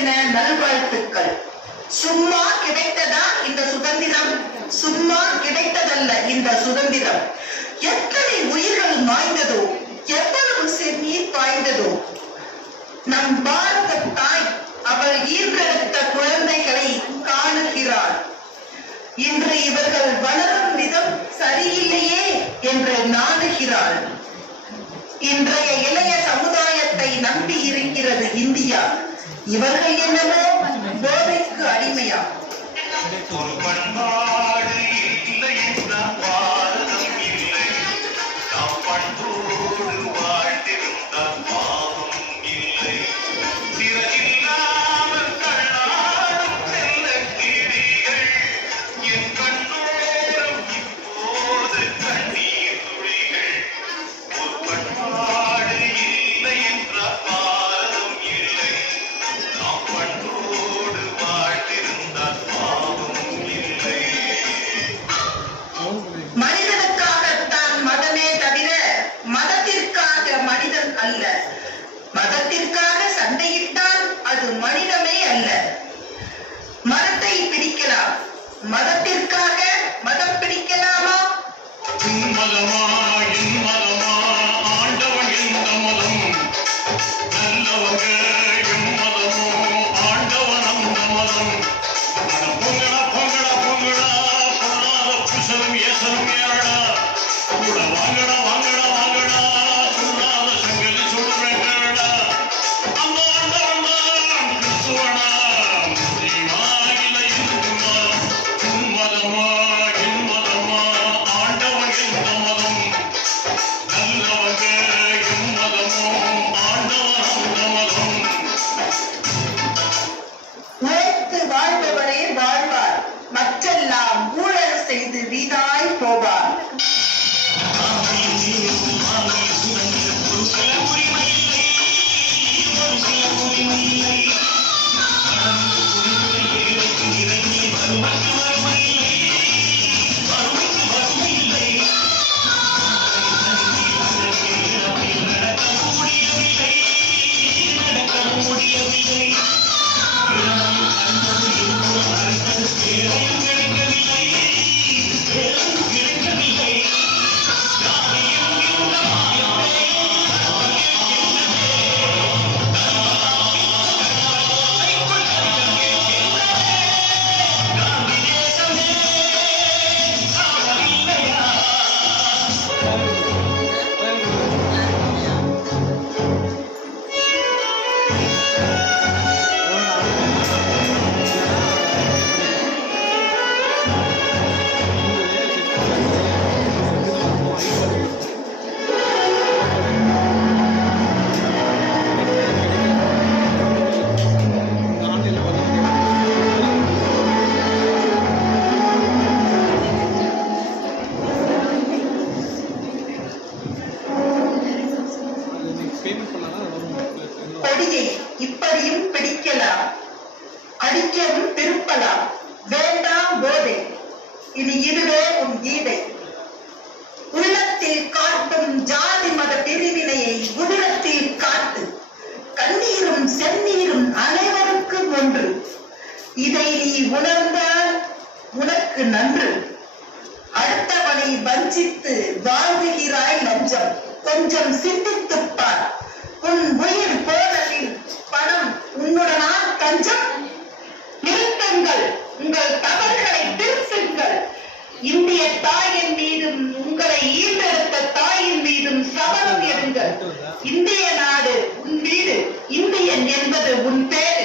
தின நல்வாழ்த்துக்கள். சும்மா கிடைத்ததா இந்த சுதந்திரம்? சும்மா கிடைத்ததல்ல இந்த சுதந்திரம். எத்தனை உயிர்கள் மாய்ந்ததோ, எவ்வளவு செந்நீர் பாய்ந்ததோ. நம் பாரத தாய் அவள் ஈர்க்கெடுத்த குழந்தைகளை காணுகிறாள். இன்று இவர்கள் வளரும் விதம் சரியில்லையே என்று நாடுகிறாள். இன்றைய இளைய சமுதாயத்தை நம்பி இருக்கிறது இந்தியா. இவர்கள் என்னவோ போதைக்கு அடிமையா? மனிதனுக்காகத்தான் மதமே தவிர மதத்திற்காக மனிதன் அல்ல. மதத்திற்காக சண்டையிட்டால் அது மனிதமே அல்ல. மதத்தை பிடிக்கலாம், மதத்திற்காக மதம் பிடிக்கலாமா? வாழ்பவரே வாழ்வார், மற்றெல்லாம் ஊழல் செய்து வீணாய் போவார். கொடியை இப்படியும் பிடிக்கலாம், அடிக்கவும் திருப்பலாம். வேண்டாம் போதை, இனி இதுவே உன் கீதை. உள்ளத்தில் காட்டும் ஜாதி மத பிரிவினையை உதிரத்தில் காட்டு. கண்ணீரும் செந்நீரும் அனைவருக்கும் ஒன்று. இதை நீ உணர்ந்தால் உனக்கு நன்று. அடுத்தவனை வஞ்சித்து வாழ்வுகிறாய் லஞ்சம். கொஞ்சம் சிந்தித்துப் பார். உன் உயிர் போதலில் பணம் உன்னுடனா தஞ்சம்? நிறுத்துங்கள், உங்கள் தவறுகளை திருத்துங்கள். இந்திய தாயின் மீதும் உங்களை ஈர்த்தெடுத்த தாயின் மீதும் சபதம் எடுங்கள். இந்திய நாடு உன் வீடு, இந்தியன் என்பது உன் பேர்.